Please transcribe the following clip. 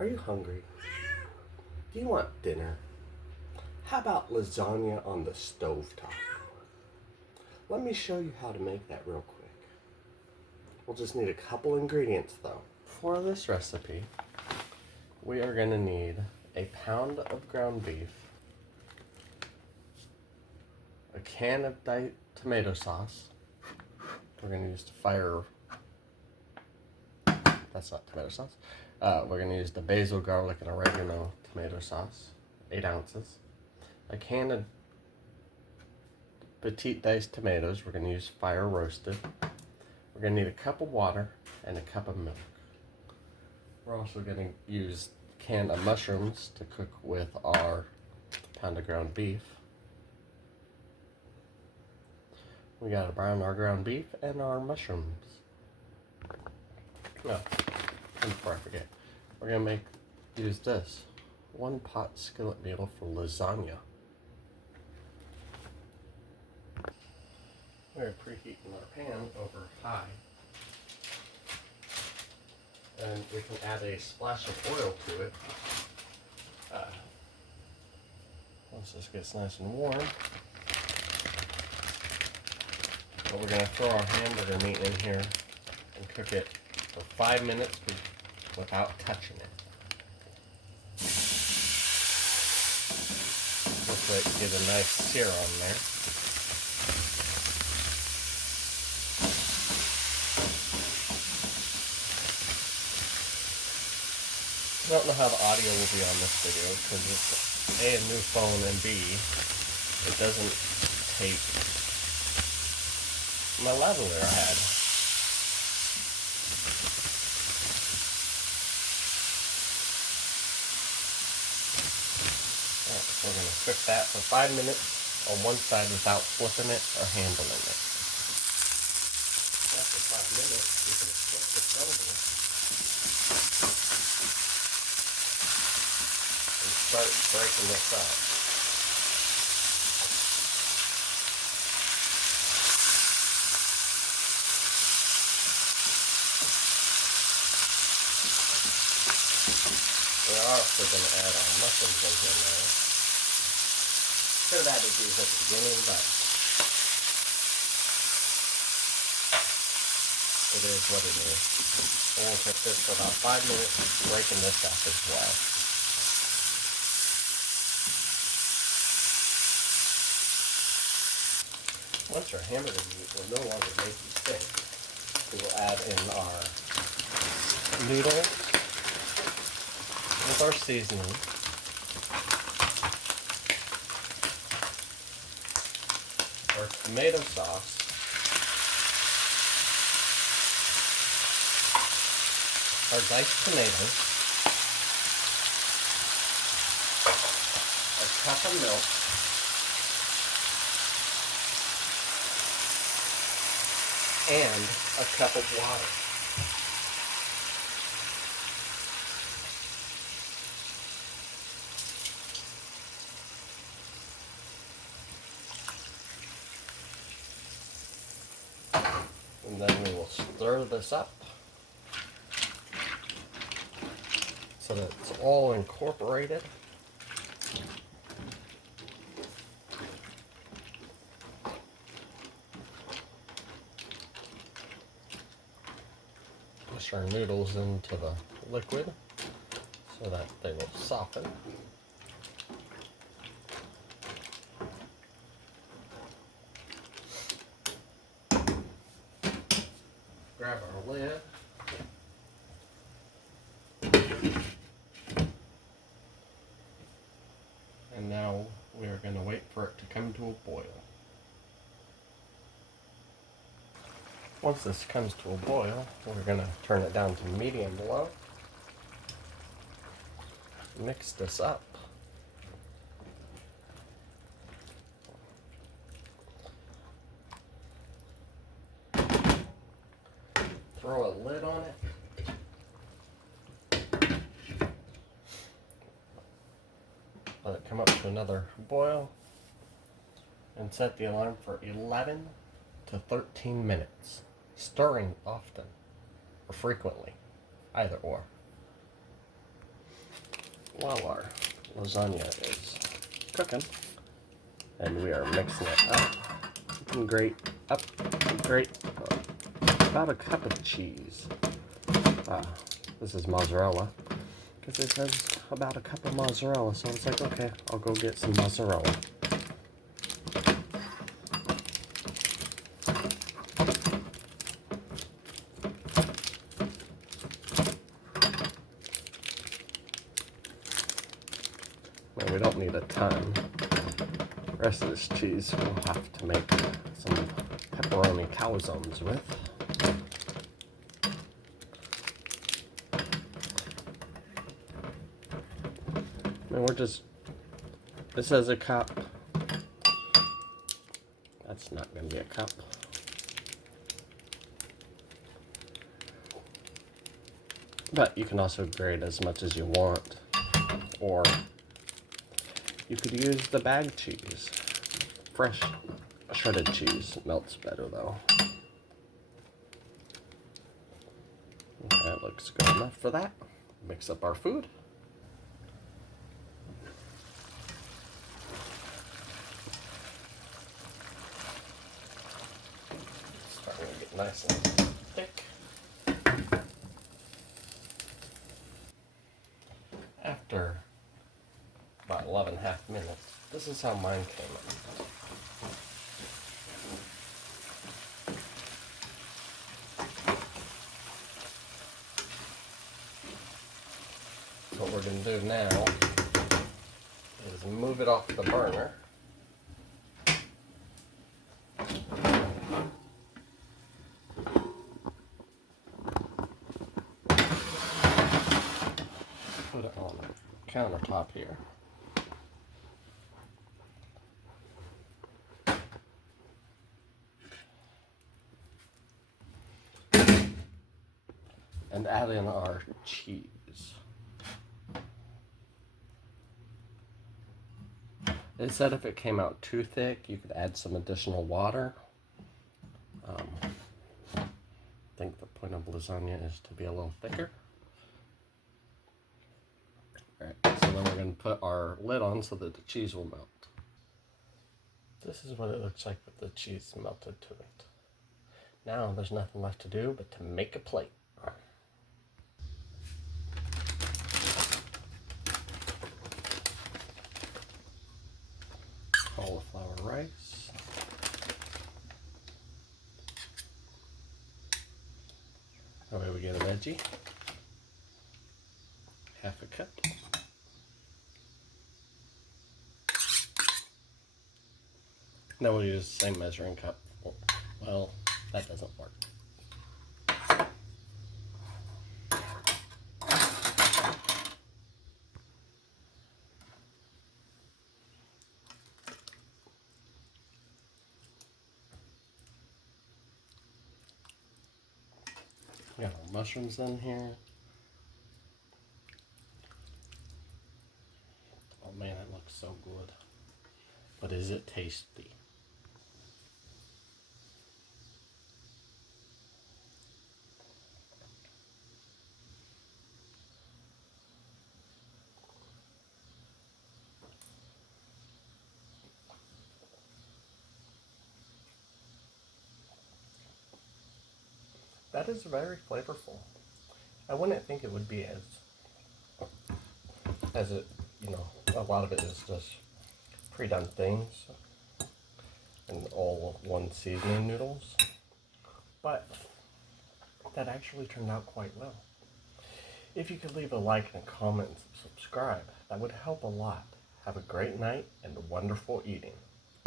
Are you hungry? Do you want dinner? How about lasagna on the stovetop? Let me show you how to make that real quick. We'll just need a couple ingredients though. For this recipe, we are going to need a pound of ground beef, a can of tomato sauce. We're going to use that's not tomato sauce. We're going to use the basil, garlic, and oregano tomato sauce, 8 ounces. A can of petite diced tomatoes. We're going to use fire roasted. We're going to need a cup of water and a cup of milk. We're also going to use a can of mushrooms to cook with our pound of ground beef. We got to brown our ground beef and our mushrooms. No, and before I forget, we're going to use this 1 pot skillet meal for lasagna. We're preheating our pan over high. And we can add a splash of oil to it. Once this gets nice and warm, but we're going to throw our hamburger meat in here and cook it for 5 minutes without touching it. This way you get a nice sear on there. I don't know how the audio will be on this video because it's A, a new phone, and B, it doesn't tape my lavalier I had. Alright, so we're going to cook that for 5 minutes on one side without flipping it or handling it. After 5 minutes, we can flip the shoulder and start breaking this up. We are also going to add our mushrooms in here now. Could have added these at the beginning, but it is what it is. We'll cook this for about 5 minutes, breaking this up as well. Once our hamburger meat will no longer make you sick, we will add in our noodles with our seasoning. Our tomato sauce. Our diced tomatoes. A cup of milk. And a cup of water. And then we will stir this up so that it's all incorporated. Push our noodles into the liquid so that they will soften. Grab our lid. And now we are going to wait for it to come to a boil. Once this comes to a boil, we're going to turn it down to medium low. Mix this up. Throw a lid on it. Let it come up to another boil. And set the alarm for 11 to 13 minutes. Stirring often or frequently, either or. while our lasagna is cooking and we are mixing it up, you can grate about a cup of cheese. This is mozzarella because it says about a cup of mozzarella, so I was like, okay, I'll go get some mozzarella. Well, we don't need a ton. The rest of this cheese we'll have to make some pepperoni calzones with. And we're just, this is a cup. That's not going to be a cup. But you can also grate as much as you want, or you could use the bag cheese. Fresh shredded cheese melts better though. Okay, that looks good enough for that. Mix up our food. Starting to get nice and thick. After about 11.5 minutes, this is how mine came out. So what we're going to do now is move it off the burner. Put it on the countertop here. And add in our cheese. It said if it came out too thick, you could add some additional water. I think the point of lasagna is to be a little thicker. Alright, so then we're going to put our lid on so that the cheese will melt. This is what it looks like with the cheese melted to it. Now there's nothing left to do but to make a plate. Cauliflower rice. That way we get a veggie. Half a cup. Then we'll use the same measuring cup. Well, that doesn't work. We got our mushrooms in here. Oh man, it looks so good. But is it tasty? That is very flavorful. I wouldn't think it would be as it, you know, a lot of it is just pre-done things and all one seasoning noodles. But that actually turned out quite well. If you could leave a like and a comment and subscribe, that would help a lot. Have a great night and wonderful eating.